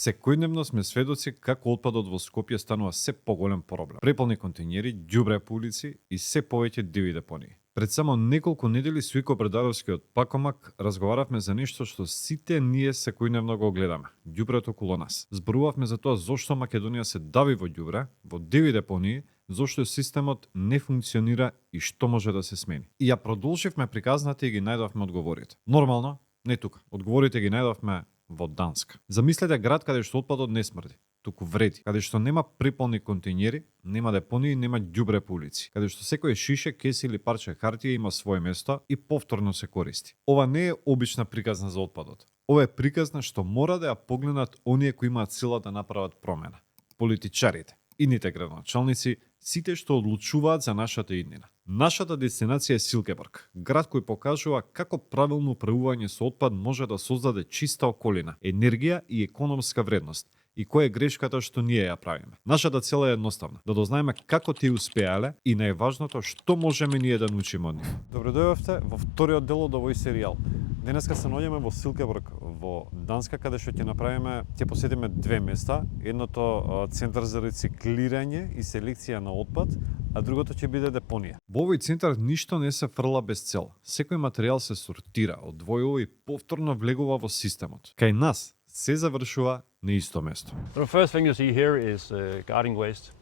Секојдневно сме сведоци како отпадот во Скопје станува се поголем проблем. Преполни контејнери, ѓубре по улици и се повеќе диви депонии. Пред само неколку недели со Ико Бредаровски Пакомак разговаравме за нешто што сите ние секојдневно го гледаме – ѓубрето околу нас. Зборувавме за тоа зошто Македонија се дави во ѓубре, во диви депонии, зошто системот не функционира и што може да се смени. И ја продолживме приказната и ги најдовме одговорите. Нормално, не тука. Одговорите ги најдовме во Данска. Замислете град каде што отпадот не смрди, туку вреди, каде што нема преполни контејнери, нема депонии, нема ѓубре по улици, каде што секој шише, кеси или парче хартија има свое место и повторно се користи. Ова не е обична приказна за отпадот. Ова е приказна што мора да ја погледнат оние кои имаат сила да направат промена. Политичарите, идните градоначалници, сите што одлучуваат за нашата иднина. Нашата дестинација е Силкеборг, град кој покажува како правилно управување со отпад може да создаде чиста околина, енергија и економска вредност, и која е грешката што ние ја правиме. Нашата цел е едноставна, да дознаеме како тие успеале и најважното што можеме ние да научиме од нив. Добре дојдовте во вториот дел од овој серијал. Денеска се наоѓаме во Силкеборг во Данска, каде што ќе посетиме две места. Едното центар за рециклирање и селекција на отпад, а другото ќе биде депонија. Во овој центар ништо не се фрла без цел. Секој материјал се сортира, одвојува и повторно влегува во системот. Кај нас се завршува на исто место. The first thing you see here is garden waste.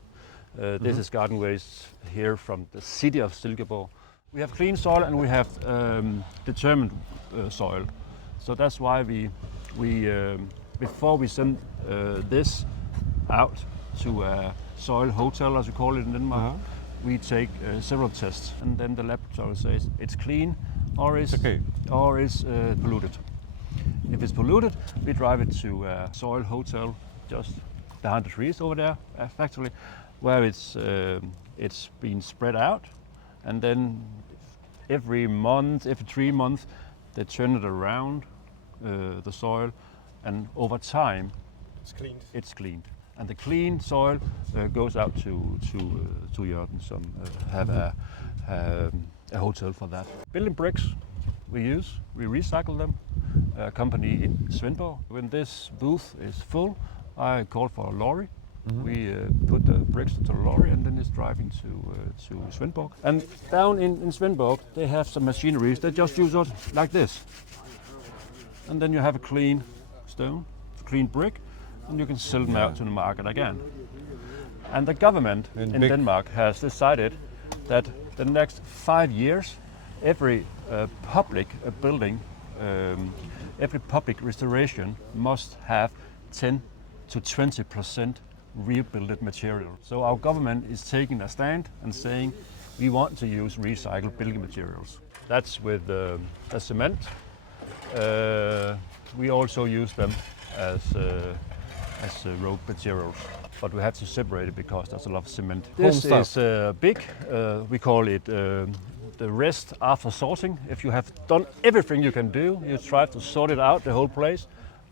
This is garden waste here from the city of Silkeborg. We have clean soil and we have determined soil. So that's why we before we send this out to a soil hotel, as we call it in Denmark, we take several tests, and then the laboratory says it's clean or is polluted. If it's polluted, we drive it to a soil hotel just behind the trees over there, actually, where it's been spread out, and then every 3 months, they turn it around the soil, and over time, it's cleaned. And the clean soil goes out to Jørgen, some have a hotel for that. Building bricks we recycle them. A company in Svendborg. When this booth is full, I call for a lorry. We put the bricks into the lorry, and then it's driving to Svendborg. And down in Svendborg, they have some machineries that just use it like this. And then you have a clean stone, clean brick, and you can sell them out to the market again. And the government in Denmark has decided that the next 5 years, every public building, every public restoration must have 10 to 20% rebuilt material. So our government is taking a stand and saying we want to use recycled building materials. That's with cement. We also use them as road materials, but we have to separate it because there's a lot of cement. This is big. We call it the rest after sorting. If you have done everything you can do, you try to sort it out, the whole place.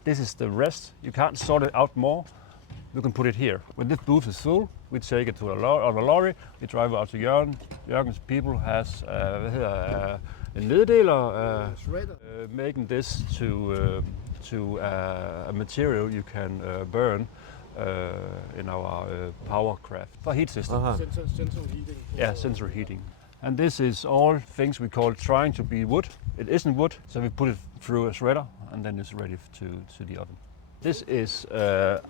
This is the rest. You can't sort it out more. You can put it here. When this booth is full, we take it to on a lorry. We drive it out to Jørgen. Jørgen's people has en neddeler, making this to a material you can burn in our power craft for heat system. Central heating. Yeah, central heating. And this is all things we call trying to be wood. It isn't wood, so we put it through a shredder, and then it's ready to the oven. This is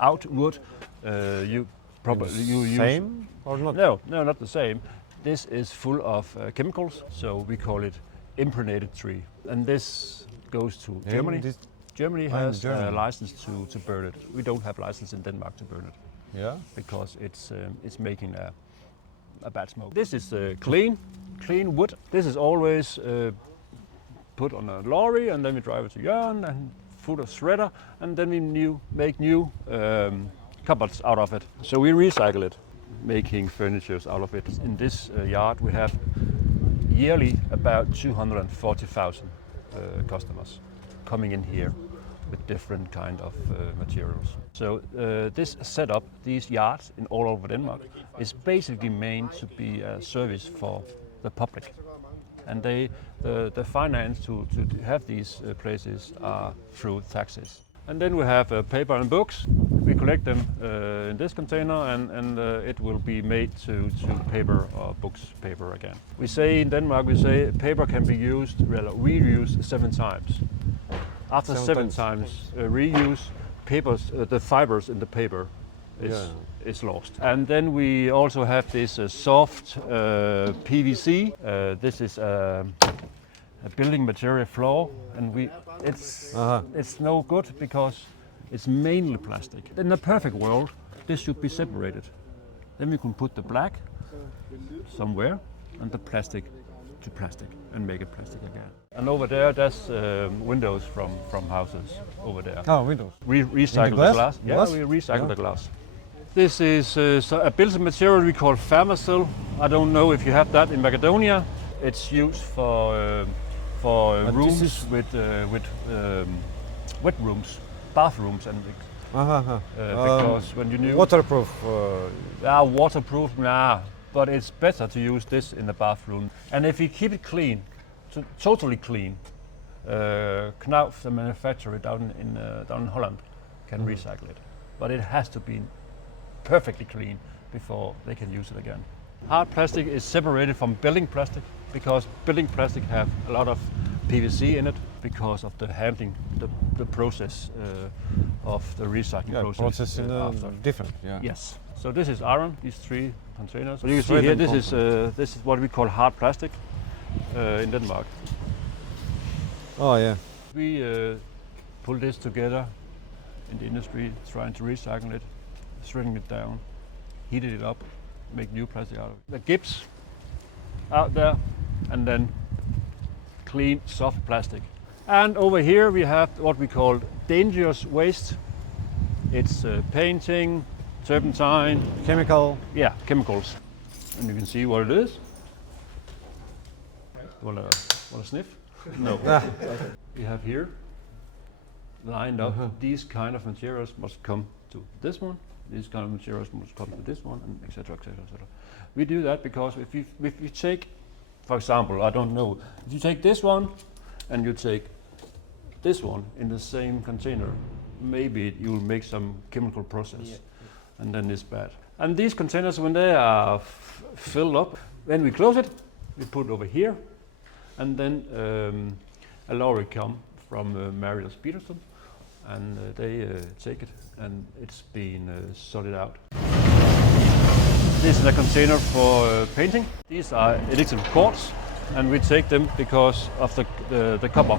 out wood. You use same or not? No, not the same. This is full of chemicals, so we call it impregnated tree. And this goes to Germany. Germany has a license to burn it. We don't have license in Denmark to burn it. Yeah. Because it's making a bad smoke. This is clean wood. This is always put on a lorry, and then we drive it to Jørgen and put a shredder, and then we make new cupboards out of it. So we recycle it, making furniture out of it. In this yard we have yearly about 240,000 customers coming in here with different kind of materials. So this setup, these yards in all over Denmark, is basically meant to be a service for the public. And the finance to have these places are through taxes. And then we have paper and books. We collect them in this container, and it will be made to paper or books paper again. We say in Denmark, paper can be used, reused 7 times. After 7 times reuse, the fibers in the paper is lost. And then we also have this soft PVC. This is a building material floor, and it's no good because it's mainly plastic. In a perfect world, this should be separated. Then we can put the black somewhere and the plastic to plastic and make it plastic again. And over there, that's windows from houses over there. Oh, windows. We recycle the glass. Yeah, we recycle the glass. This is a building material we call Thermacell. I don't know if you have that in Macedonia. It's used for rooms with wet rooms, bathrooms, and because when you need Waterproof. waterproof, but it's better to use this in the bathroom. And if you keep it clean, totally clean, Knauf, the manufacturer down in Holland, can recycle it, but it has to be perfectly clean before they can use it again. Hard plastic is separated from building plastic because building plastic have a lot of PVC in it because of the handling, the process of the recycling process. Different. Yeah. Yes. So this is iron. These 3 containers. So you can see here. This is what we call hard plastic in Denmark. Oh yeah. We pull this together in the industry, trying to recycle it, shredding it down, heated it up, make new plastic out of it. The gips out there, and then clean, soft plastic. And over here we have what we call dangerous waste. It's painting, turpentine, chemicals. And you can see what it is. Want to sniff? No. We have here lined up. These kind of materials must come to this one. These kind of materials must come to this one, and etc., etc., etc. We do that because if you take, for example, I don't know, if you take this one and you take this one in the same container, maybe you will make some chemical process, and then it's bad. And these containers, when they are filled up, when we close it, we put it over here, and then a lorry come from Marius Peterson, and they take it, and it's being sorted out. This is a container for painting. These are electrical cords, and we take them because of the copper,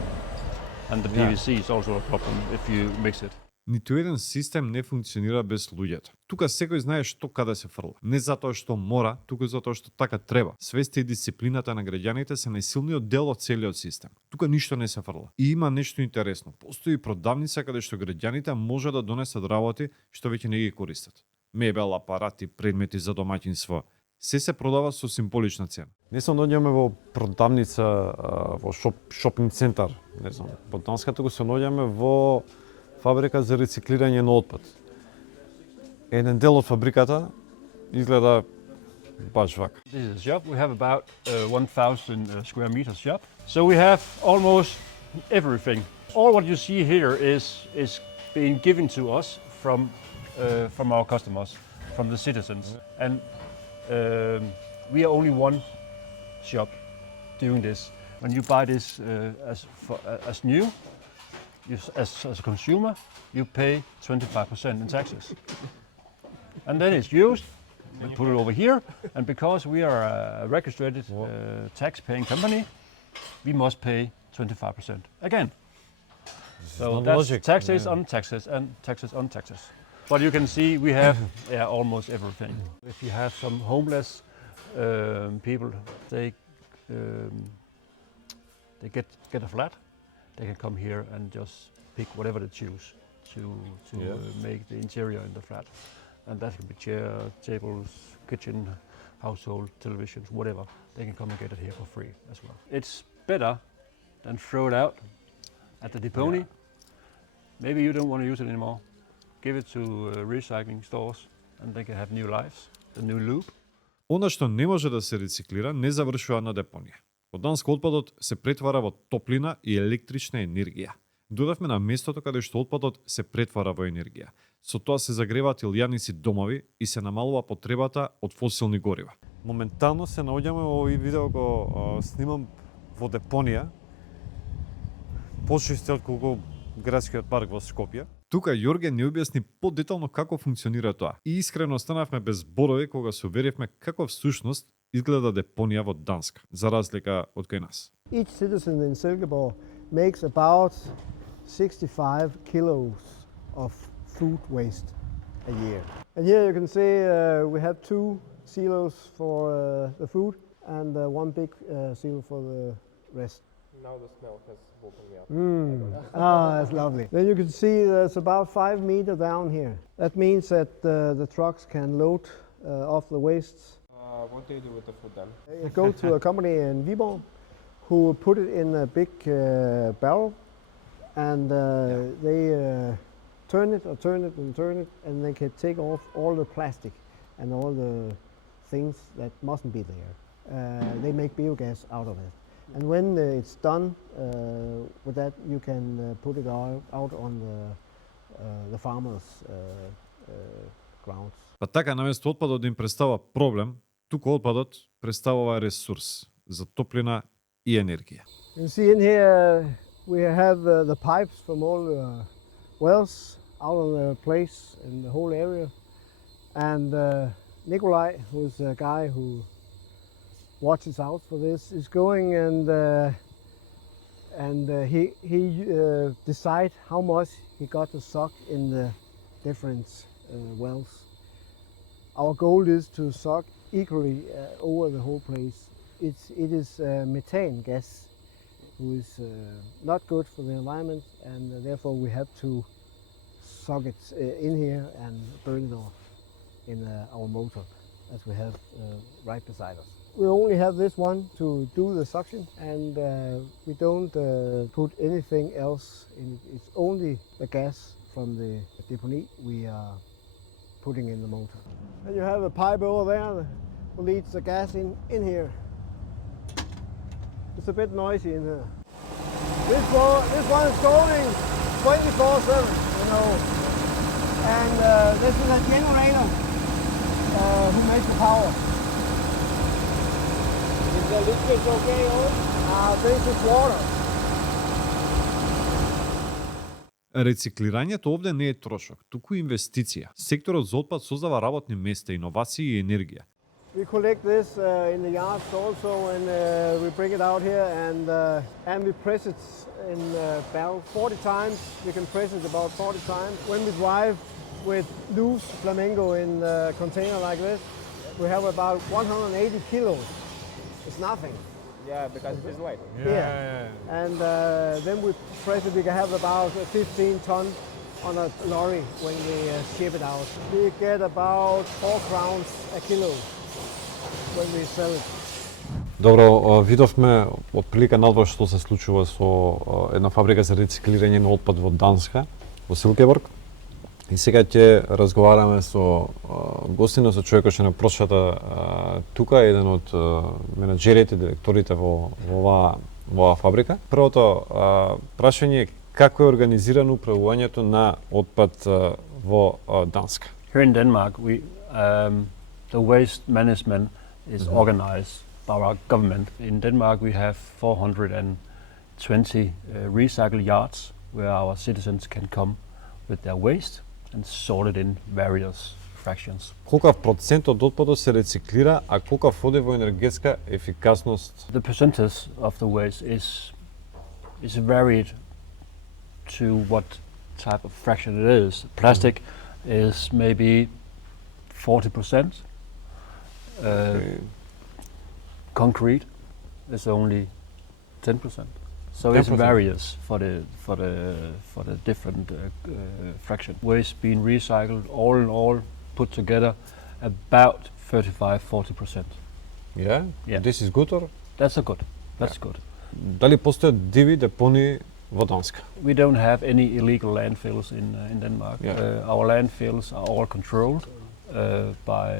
and the PVC is also a problem if you mix it. Ниту еден систем не функционира без луѓето. Тука секој знае што каде се фрла. Не затоа што мора, туку затоа што така треба. Свеста и дисциплината на граѓаните се најсилниот дел од целиот систем. Тука ништо не се фрла. И има нешто интересно. Постои продавница каде што граѓаните може да донесат работи што веќе не ги користат. Мебел, апарати, предмети за домаќинство. Се продава со символична цена. Не сум доаѓаме во продавница, во шопинг центар, не знам. Во Данската го се наоѓаме во фабрика за рециклирање на отпад. Еден дел од фабриката изгледа баш вака. This is a shop. We have about 1,000 square meters shop. So we have almost everything. All what you see here is being given to us from our customers, from the citizens, and we are only one shop doing this. When you buy this as new, as a consumer, you pay 25% in taxes. And then it's used, we put it over here, and because we are a registered tax-paying company, we must pay 25% again. So that's logic. taxes on taxes and taxes on taxes. But you can see we have almost everything. If you have some homeless people, they get a flat, they can come here and just pick whatever they choose to make the interior in the flat. And that can be chair, tables, kitchen, household, televisions, whatever. They can come and get it here for free as well. It's better than throw it out at the depot. Maybe you don't want to use it anymore. Give it to recycling stores and they can have new lives, a new loop. Она што не може да се рециклира, не завршува на депонија. Од Данска отпадот се претвара во топлина и електрична енергија. Додавме на местото каде што отпадот се претвара во енергија. Со тоа се загреваат илјадници домови и се намалува потребата од фосилни горива. Моментално се наоѓаме во овој видео го снимам во депонија, почисти отколку градскиот парк во Скопје. Тука Јорге ни објасни подетално како функционира тоа. И искрено останавме без зборови кога се уверивме како всушност изгледа депонија во Данска, за разлика од кај нас. Each citizen in Silkeborg makes about 65 kilos of food waste a year. And here you can see we have two silos for the food and one big silo for the rest. Now the smell has woken me up. That's lovely. Then you can see there's about 5 meters down here. That means that the trucks can load off the wastes. What do you do with the food then? They go to a company in Viborg who put it in a big barrel and they turn it and they can take off all the plastic and all the things that mustn't be there. They make biogas out of it. And when it's done with that, you can put it out on the farmers' grounds. Па така, наместо отпадот да им представува проблем, туку отпадот представува ресурс за топлина и енергија. You see in here we have the pipes from all the wells out of the place in the whole area. And Nikolai, who's a guy who watches out for this, is going and he decide how much he got to suck in the different wells. Our goal is to suck equally over the whole place. It is methane gas, who is not good for the environment, and therefore we have to suck it in here and burn it off in our motor, as we have right beside us. We only have this one to do the suction, and we don't put anything else in it. It's only the gas from the deponie we are putting in the motor. And you have a pipe over there who leads the gas in here. It's a bit noisy in here. This one is going 24/7, you know. And this is a generator who makes the power. Is the liquid okay, or? This is water. Рециклирањето овде не е трошок, туку инвестиција. Секторот за отпад создава работни места, иновации и енергија. We collect this in the yards also, and we bring it out here and we press it in barrel 40 times. We can press it about 40 times. When we drive with loose flamenco in a container like this, we have about 180 kilos. It's nothing. Yeah, because it is light. Yeah. And then we press it. We can have about 15 tons on a lorry when we ship it out. We get about 4 crowns a kilo when we sell it. Добро, видовме отприлика надвор што се случува со една фабрика за рециклирање на отпад во Данска, во Силкеборг. И сега ќе разговараме со гостина, со човекот што не прошата тука, еден од менаџерите, директорите во оваа фабрика. Првото прашање е како е организирано управувањето на отпад во Данска? Here in Denmark, the waste management is organized by our government. In Denmark, we have 420 recycle yards where our citizens can come with their waste and sort it in various fractions. Колкав процент од отпадот се рециклира, а колкав оди во енергетска ефикасност? The percentage of the waste is varied to what type of fraction it is. Plastic is maybe 40%. Concrete is only 10%. So it 10%. varies for the different fraction. Waste being recycled, all in all, put together, about 35-40%. Yeah? Yeah. This is good or? That's good. That's good. Дали постојат диви депони во Данска? We don't have any illegal landfills in Denmark. Yeah. Our landfills are all controlled by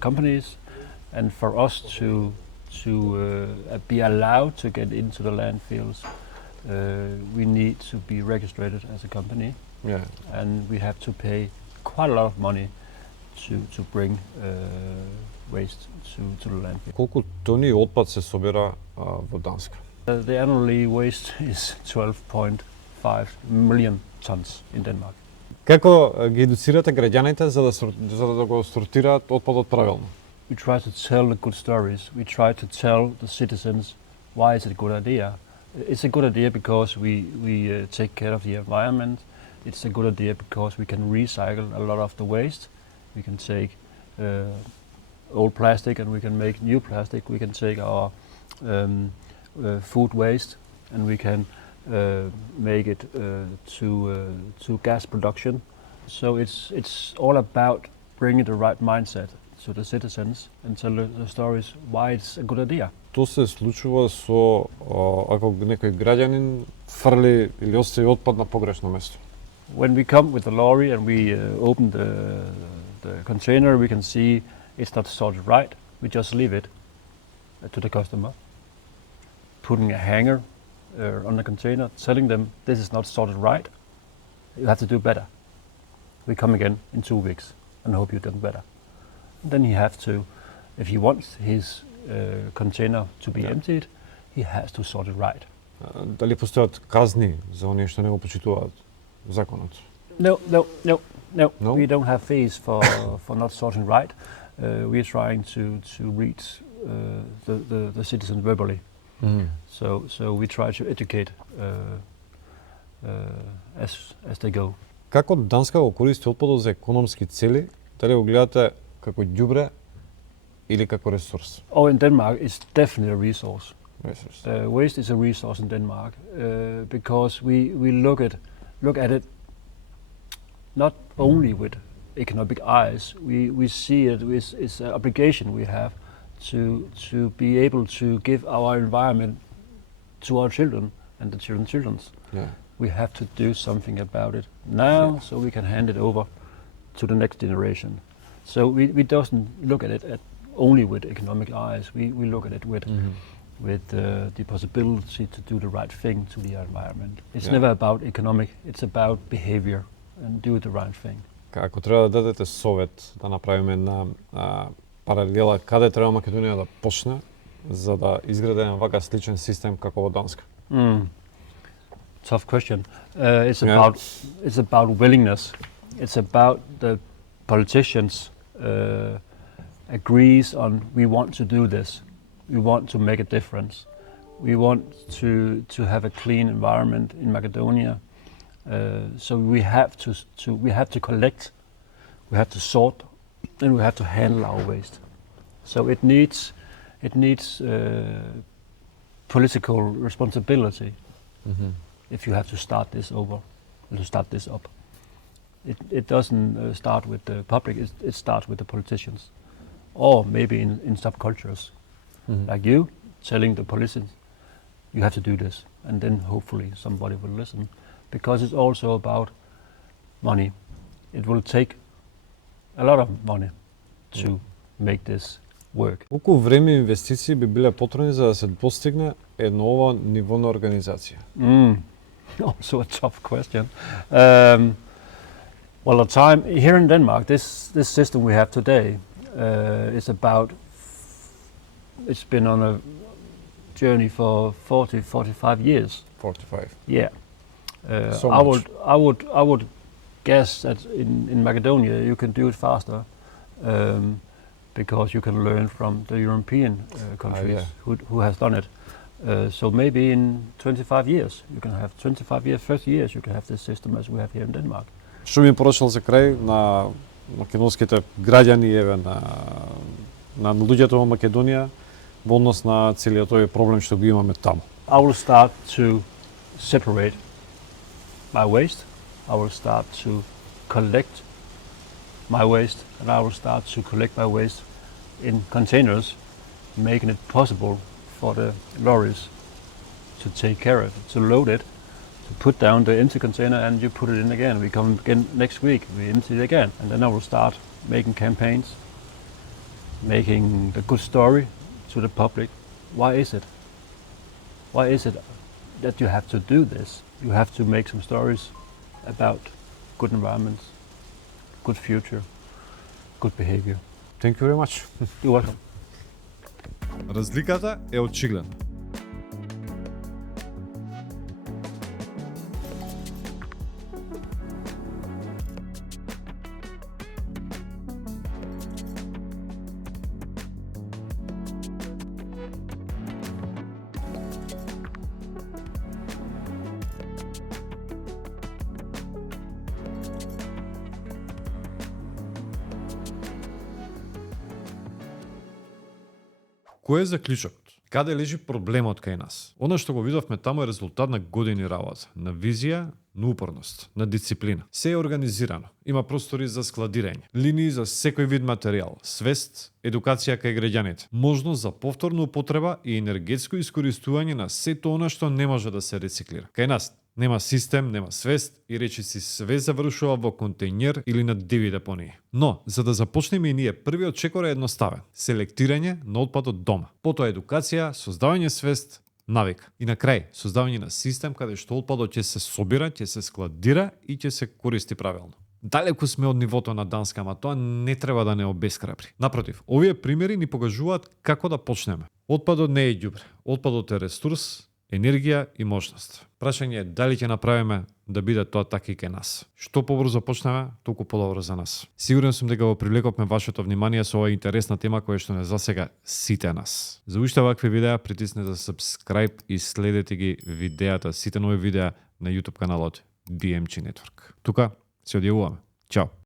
companies, and for us to be allowed to get into the landfills, we need to be registered as a company Yeah. and we have to pay quite a lot of money to bring waste to the landfill. Колку тони отпад се собира во Данска? The annually waste is 12.5 million tons in Denmark. Како ги едуцирате граѓаните за да го сортираат отпадот правилно? We try to tell the good stories. We try to tell the citizens why it's a good idea. It's a good idea because we take care of the environment. It's a good idea because we can recycle a lot of the waste. We can take old plastic and we can make new plastic. We can take our food waste and we can make it to gas production. So it's all about bringing the right mindset to the citizens and tell the stories why it's a good idea. Тоа се случува со ако некој граѓанин фрли или остави отпад на погрешно место. When we come with the lorry and we open the container, we can see it's not sorted right. We just leave it to the customer, putting a hanger on the container, telling them this is not sorted right. You have to do better. We come again in 2 weeks and hope you've done better. Then he have to, if he wants his container to be emptied, he has to sort it right. Дали постојат казни за оние што не го почитуваат законот? No. No? We don't have fees for not sorting right. We're trying to reach the citizens verbally. So we try to educate as they go. Како Данска го користи отпадот за економски цели? Дали го гледате како ѓубре или како ресурс? Oh, in Denmark, it's definitely a resource. Ресурс. Waste is a resource in Denmark because we look at it not only with economic eyes. We see it it's an obligation we have to be able to give our environment to our children and the children's. Yeah. We have to do something about it now, so we can hand it over to the next generation. So we doesn't look at it only with economic eyes. We look at it with the possibility to do the right thing to the environment. It's never about economic. It's about behavior and do the right thing. Ако треба да дадете совет да направиме една паралела, каде треба Македонија да почне за да изгради еден вака сличен систем како во Данска? Tough question. It's about willingness. It's about the politicians agrees on we want to do this. We want to make a difference. We want to have a clean environment in Macedonia. So we have to collect, we have to sort, and we have to handle our waste. So it needs political responsibility. If you have to start this over, to start this up. It doesn't start with the public, it starts with the politicians. Or maybe in subcultures, like you, telling the politicians, you have to do this. And then hopefully somebody will listen. Because it's also about money. It will take a lot of money to make this work. Колку време и инвестиции би биле потребни за да се постигне едно ова ниво на организација? Also a tough question. Well, the time here in Denmark, this system we have today is about. It's been on a journey for 45 years. 45. Yeah. So I would guess that in Macedonia you can do it faster because you can learn from the European countries who has done it. So maybe in 25 years you can have 25 years, 30 years you can have this system as we have here in Denmark. Што ми порачал за крај на македонските граѓани, еве на луѓето во Македонија во однос на целиот тој проблем што го имаме таму? I will start to separate my waste. I will start to collect my waste, and I will start to collect my waste in containers, making it possible for the lorries to take care of it, to load it, to put down the empty container, and you put it in again. We come again next week, we empty it again, and then I will start making campaigns, making the good story to the public. Why is it? Why is it that you have to do this? You have to make some stories about good environment, good future, good behavior. Thank you very much. You're welcome. Разликата е очигледна. Кој е заклучокот? Каде лежи проблемот кај нас? Она што го видовме таму е резултат на години работа, на визија, на упорност, на дисциплина. Се е организирано, има простори за складирање, линии за секој вид материјал, свест, едукација кај граѓаните, можност за повторна употреба и енергетско искористување на сето она што не може да се рециклира. Кај нас нема систем, нема свест и речиси све завршува во контејнер или на диви депонии. Но, за да започнеме и ние, првиот чекор е едноставен. Селектирање на отпадот дома. Потоа едукација, создавање свест, навика. И на крај, создавање на систем каде што отпадот ќе се собира, ќе се складира и ќе се користи правилно. Далеку сме од нивото на Данска, ама тоа не треба да не обесхрабри. Напротив, овие примери ни покажуваат како да почнеме. Отпадот не е ѓубре. Отпадот е ресурс, енергија и можност. Прашање е дали ќе направиме да биде тоа така и кај нас. Што побрзо почнеме, толку подобро за нас. Сигурен сум дека го привлековме вашето внимание со оваа интересна тема која што не засега сите нас. За уште вакви видеа притиснете subscribe и следете ги видеата, сите нови видеа на YouTube каналот DMG Network. Тука се одјавуваме. Чао!